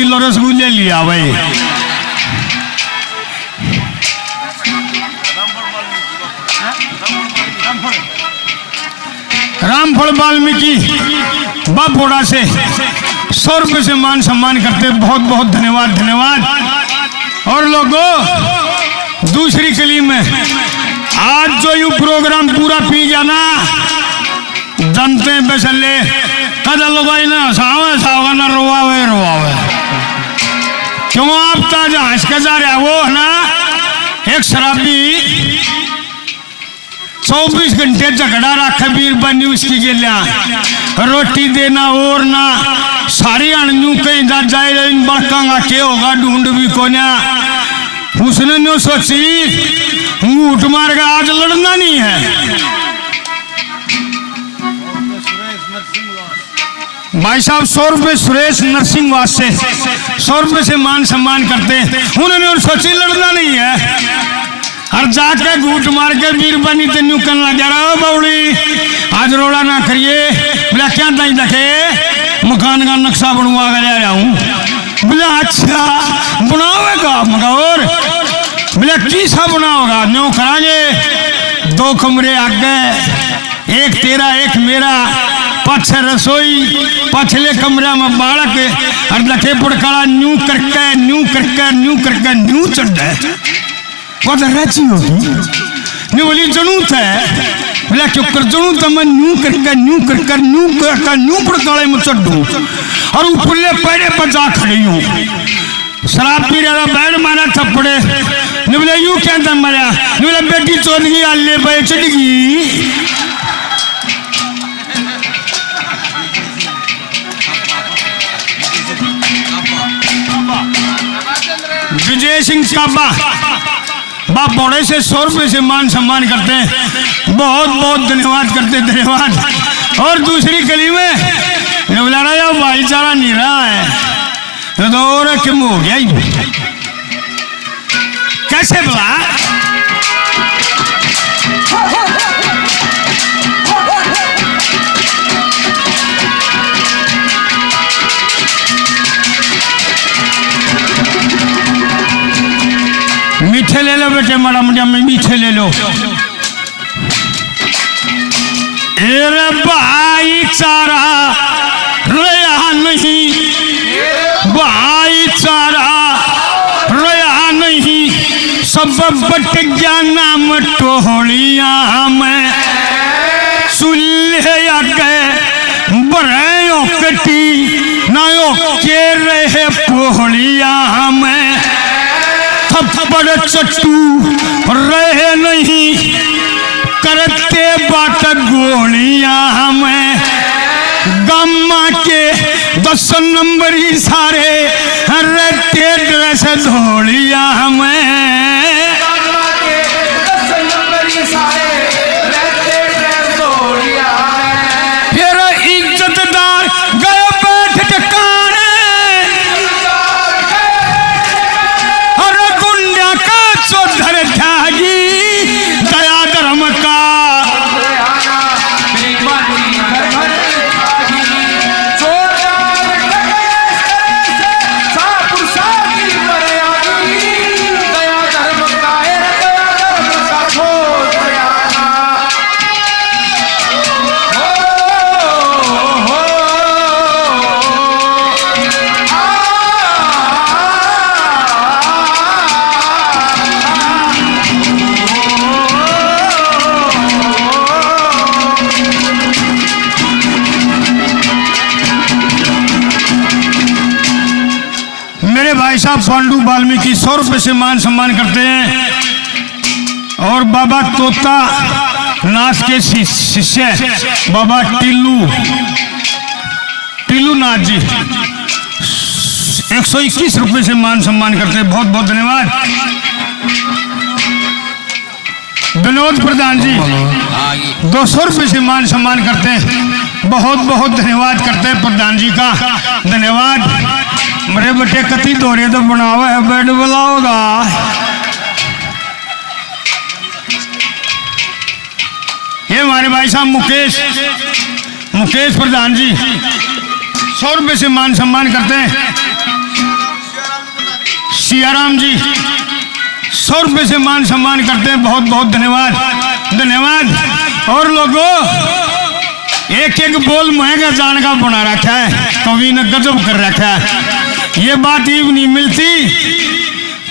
Kilo रसगुल्ले लिया भाई। रामफल वाल्मीकि बापोड़ा से 100 रुपये से मान सम्मान करते, बहुत बहुत धन्यवाद धन्यवाद। और लोगों दूसरी कली में आज जो यू प्रोग्राम पूरा पी गया ना, जनते बेसले कदा भाई ना सावे सावा ना रोवावे रोवावे, क्यों आप ताजा हंस के जा रहे वो है ना। एक शराबी 24 घंटे झगड़ा रखे बीरबानी उसकी के लिए रोटी देना और ना सारी अणजू कहीं जा जाए बड़कांगा के होगा ढूंढ भी कोन्या। उसने नो सोची ऊट मार के आज लड़ना नहीं है। भाई साहब 100 रुपये सुरेश नरसिंह वास से 100 रुपये से मान सम्मान करते हैं। उन्होंने और सोची लड़ना नहीं है और जाके घूट मार के बीरबानी तेन करने लग जा बाउली आज रोड़ा ना करिए। बोला क्या दाई देखे मकान का नक्शा बनवा कर ले रहा हूँ। बोला अच्छा बनाओगा मगर और बोला किसा बनाओगा न्यो करांगे। 2 कमरे आगे, एक तेरा एक मेरा, पाछे रसोई, पछले कमरे में बालक और लखे पड़काला न्यू करके न्यू करके न्यू करके न्यू चढ़ राची होगी न्यू बोली जरूरत है। बोला क्यों कर जरूरत मैं न्यू करके न्यू करके न्यू करके न्यू पड़काले में चढ़ू और ऊपरले पैरे पर जा खड़ी हूँ। शराब पी रहा बैठ मारा थप्पड़े ने बोले यूं क्या था मारा ने बोला बेटी चोद गई आले पे चढ़ गई। विजय सिंह काबा बाप बड़े से 100 रुपये से मान सम्मान करते हैं, बहुत बहुत धन्यवाद करते धन्यवाद। और दूसरी गली में बोला रहा भाईचारा नहीं रहा है तो और क्यों हो गया कैसे बोला। मीठे ले लो बेटे माड़ा मुझे मीठे ले लो। अरे भाईचारा रहा नहीं, भाईचारा रहा नहीं, सब बट गया नाम टोलिया में सुल्हे आके बड़े कटी ना के रहे पोलिया में थप्पड़ चट्टू रहे नहीं करते बात गोलियां हमें गम्मा के 10 नंबर ही सारे रहते ड्रेस धोलियां हमें फिर इज्जतदार गए बैठ टकाने चौधर त्यागी दया धर्म का भाई साहब पांडु वाल्मीकि 100 रुपये से मान सम्मान करते हैं। और बाबा तोता नाथ के शिष्य बाबा टिल्लू नाथ जी 121 रुपये से मान सम्मान करते हैं, बहुत बहुत धन्यवाद। विनोद प्रधान जी 200 रुपये से मान सम्मान करते हैं, बहुत बहुत धन्यवाद करते हैं प्रधान जी का धन्यवाद। मेरे बेटे कति दौरे तो बनावा है बेड बुलाओगा। ये हमारे भाई साहब मुकेश प्रधान जी 100 रुपये से मान सम्मान करते हैं। सियाराम जी 100 रुपये से मान सम्मान करते हैं। बहुत बहुत धन्यवाद, धन्यवाद। और लोगों एक एक बोल महंगा जान का बना रखा है, कवि ने गजब कर रखा है। ये बात ईव नहीं मिलती।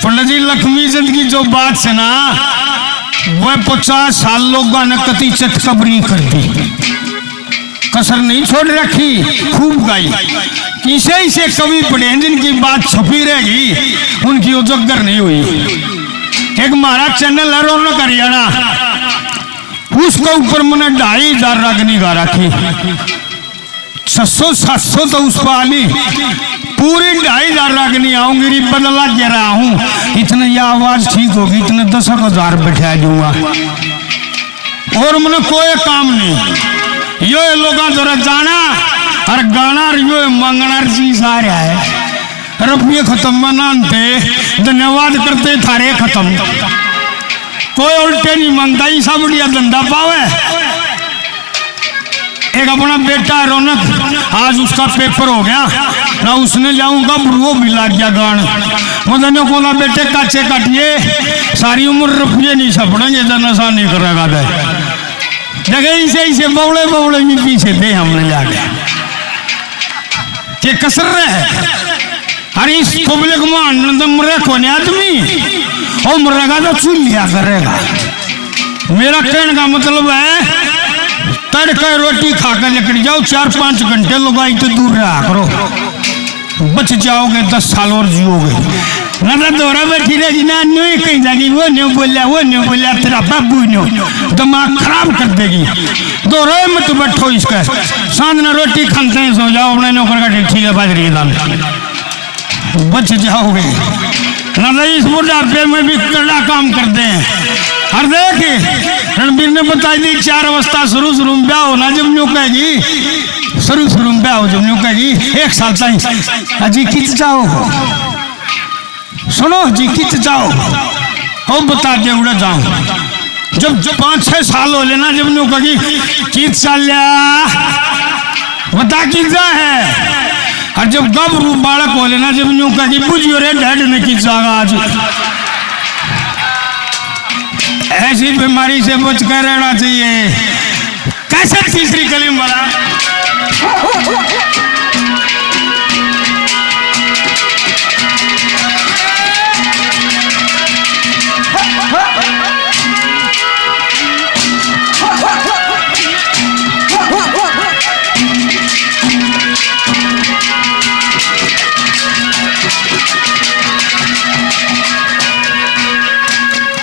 पंडित जी लक्ष्मीचंद की जो बात से ना वह 50 साल लोगों ने कति चटकबरी कर दी, कसर नहीं छोड़ रखी, खूब गाई। इसे इसे कवि पढ़े हैं जिनकी बात छुपी रहेगी उनकी उजागर नहीं हुई। एक हमारा चैनल है रौनक हरियाणा, उसके ऊपर मैंने 2500 रागनी गा रखी, 600-700 तो उस पर आली, पूरी 2500 रागनी आऊंगी, बदला के रहा हूँ। इतने ये आवाज ठीक होगी, इतने 10,000 बैठा दूंगा और मैंने कोई काम नहीं। यो लोग जरा जाना और गाना यो मंगना चीज आ रहा है। रुपये खत्म मनाते धन्यवाद करते थारे खत्म, कोई उल्टे नहीं मांगता, ही सब बढ़िया धंधा पावे। एक अपना बेटा रौनक, आज उसका पेपर हो गया ना, उसने जाऊंगा वो भी लाग गया गान। मुझे बोला बेटे काचे काटिए, सारी उम्र रुपये नहीं सपड़ेंगे, नशा नहीं करेगा। देखे इसे इसे बवड़े बवड़े भी पीछे थे हमने जाके के कसर रहे। अरे इस पब्लिक में मरे कौन आदमी और मरेगा तो चुन लिया करेगा। मेरा कहने का मतलब है तड़के रोटी खाकर निकल जाओ, 4-5 घंटे लगाई तो दूर रहा करो, बच जाओगे, 10 साल और जियोगे। ना तो दोरा बैठी रहेगी ना, नहीं कहीं जाएगी, वो नहीं बोलिया तेरा बाबू नहीं, दिमाग खराब कर देगी। दोरे में तो बैठो इसका, सांझ ना रोटी खाते हैं, सो जाओ अपने नौकर का ठीक है बाजरी दाल, बच जाओगे। ना तो इस बुढ़ापे में भी कड़ा काम करते हैं। और देखे रणबीर ने बताई दी 4 अवस्था, शुरू में ब्याह होना, जब न्यू कहेगी शुरू में ब्याह हो, जब न्यू कहेगी 1 साल तक अजी खिंच जाओ, सुनो जी खिंच जाओ, हम बता दे उड़ा जाओ। जब 5-6 साल हो लेना, जब न्यू कहेगी खिंच चल बता खिंचा है। और जब गबरू बालक हो लेना, जब न्यू कहेगी बुझियो रे डैड ने खिंचागा आज। ऐसी बीमारी से बच कर रहना चाहिए। कैसे तीसरी कलीम वाला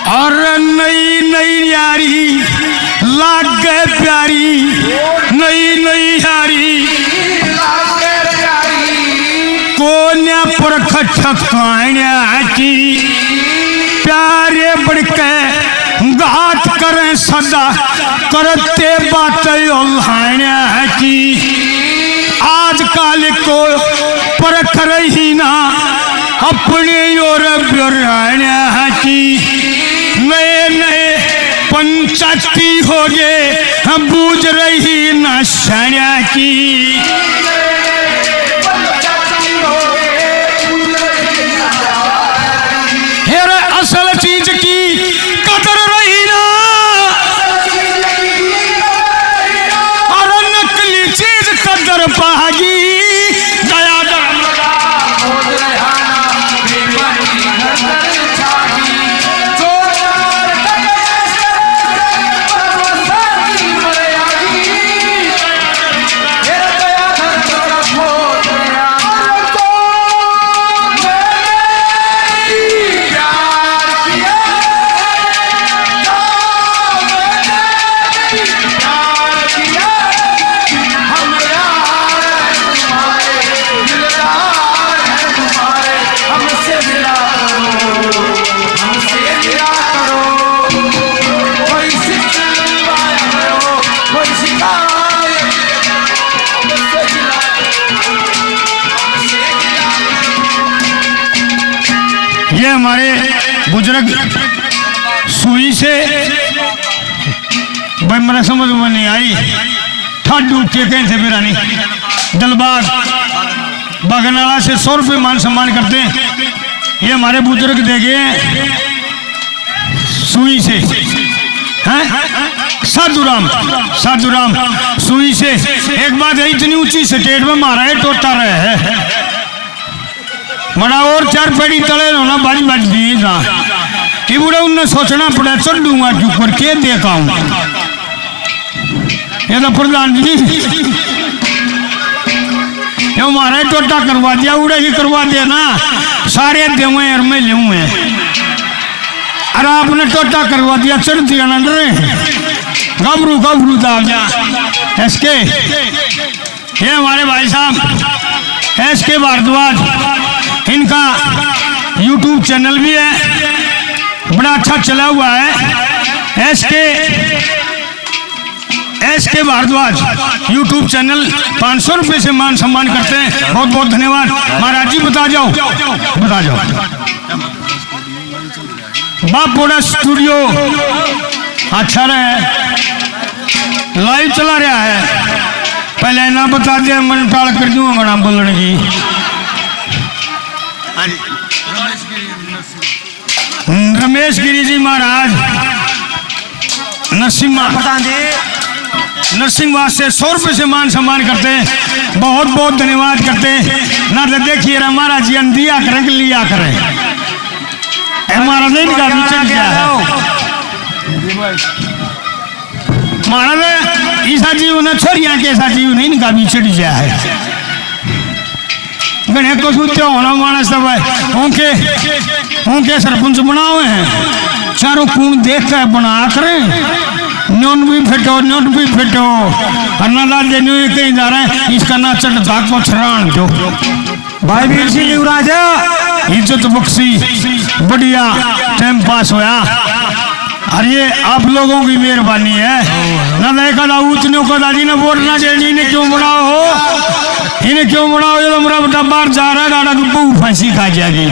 और नई नई यारी लाग गए प्यारी, नई नई यारी कोन्या पर खटकाने की, प्यारे बढ़ के घात करें सदा, करते बातें उल्हाने की। आजकल को परख रही ना अपने और ब्याने की, नए नए पंचायती हो गए, हम बूझ रही न शण्या की। हेरे असल चीज की कदर रही ना, और नकली चीज कदर पागी। ये हमारे बुजुर्ग सुई से भाई मेरा समझ में नहीं आई, ठाडू के कैसे बिरानी दलबाग बागनाला से 100 रुपये मान सम्मान करते हैं। ये हमारे बुजुर्ग देखे सुई से हैं, साधुराम सुई से एक बात है, इतनी ऊंची स्टेट में मारा है, टोटा रहे है बड़ा, और 4 पेड़ी तले होना बज दी ना कि बुढ़े उन्हें सोचना पड़ा चढ़ दूंगा क्यों करके देखा हूं। ये तो प्रधान जी ये हमारा टोटा करवा दिया, उड़े ही करवा दिया ना, सारे देवे और मैं लूँ है, अरे आपने टोटा करवा दिया, चढ़ दिया ना डरे घबरू दाग गया। एसके ये हमारे भाई साहब एसके भारद्वाज, इनका YouTube चैनल भी है, बड़ा अच्छा चला हुआ है। एसके भारद्वाज YouTube चैनल 500 रुपये से मान सम्मान करते हैं, बहुत बहुत धन्यवाद। महाराज जी बता जाओ बापोड़ा स्टूडियो अच्छा रहे, लाइव चला रहा है, पहले ना बता दिया मन टाल कर दूंगा नाम बोलने की। रमेश गिरी जी महाराज नरसिंहवास से 100 रुपये से मान सम्मान करते हैं, बहुत बहुत धन्यवाद करते हैं ना। तो देखिए हमारा जीवन दिया करें कि लिया करें, महाराज इनका विचर क्या है, महाराज ईसा जीव ने छोड़िया के ऐसा जीव नहीं, इनका विचर क्या है। गणे को सूत्य होना मानस सब है, उनके सरपंच बनाए हैं, चारों कूण देख कर बना करें, नोट भी फेटो और ना कहीं जा रहे हैं, इसका ना चढ़ धाक को छरान दो। भाई वीर सिंह युवराज इज्जत बख्शी, बढ़िया टाइम पास होया, और ये आप लोगों की मेहरबानी है ना। देखा था उतने को दादी ने वोट ना देनी, इन्हें क्यों बनाओ हो, इन्हें क्यों बनाओ, ये तो मेरा बेटा बाहर जा रहा है, दादा की बहु फांसी खा जाएगी,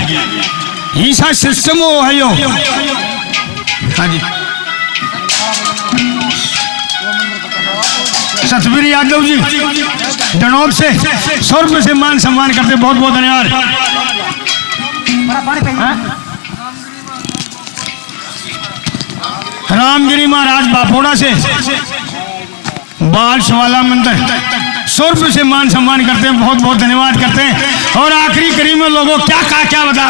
ऐसा सिस्टम हो है यो। हाँ जी सतवीर यादव जी डनौर से 100 रुपये से मान सम्मान करते, बहुत बहुत धन्यवाद। रामगिरी महाराज बापोड़ा से बाल शिवाला मंदिर 100 रुपये से मान सम्मान करते हैं, बहुत बहुत धन्यवाद करते हैं। और आखिरी करीब में लोगों क्या बता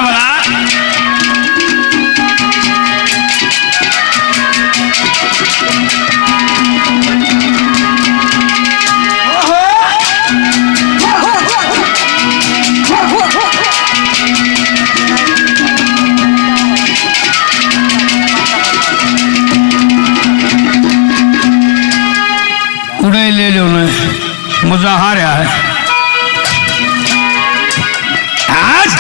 उड़े ले लो ने मजा आ रहा है आज।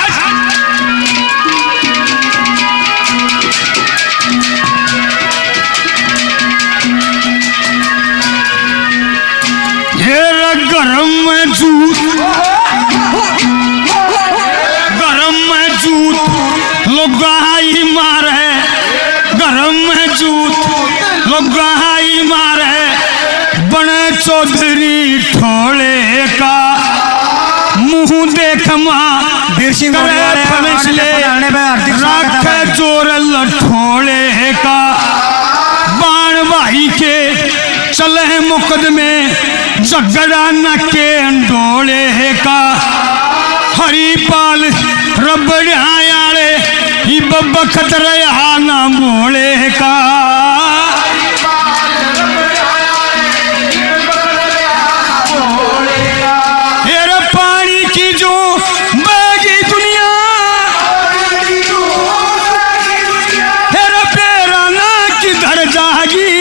ये गरम में जूत लुगाई मारे, गरम में जूत लुगाई मारे, बने चौधरी ठोले का मुंह देख मां राख जोर लठोले का, बाण भाई के चले मुकदमे झगड़ा न के अंडोले का, हरिपाल रबड़ायाले बखत रहा ना बोले का, तेरे पानी की जो बगी दुनिया, तेरा पेराना किधर जागी,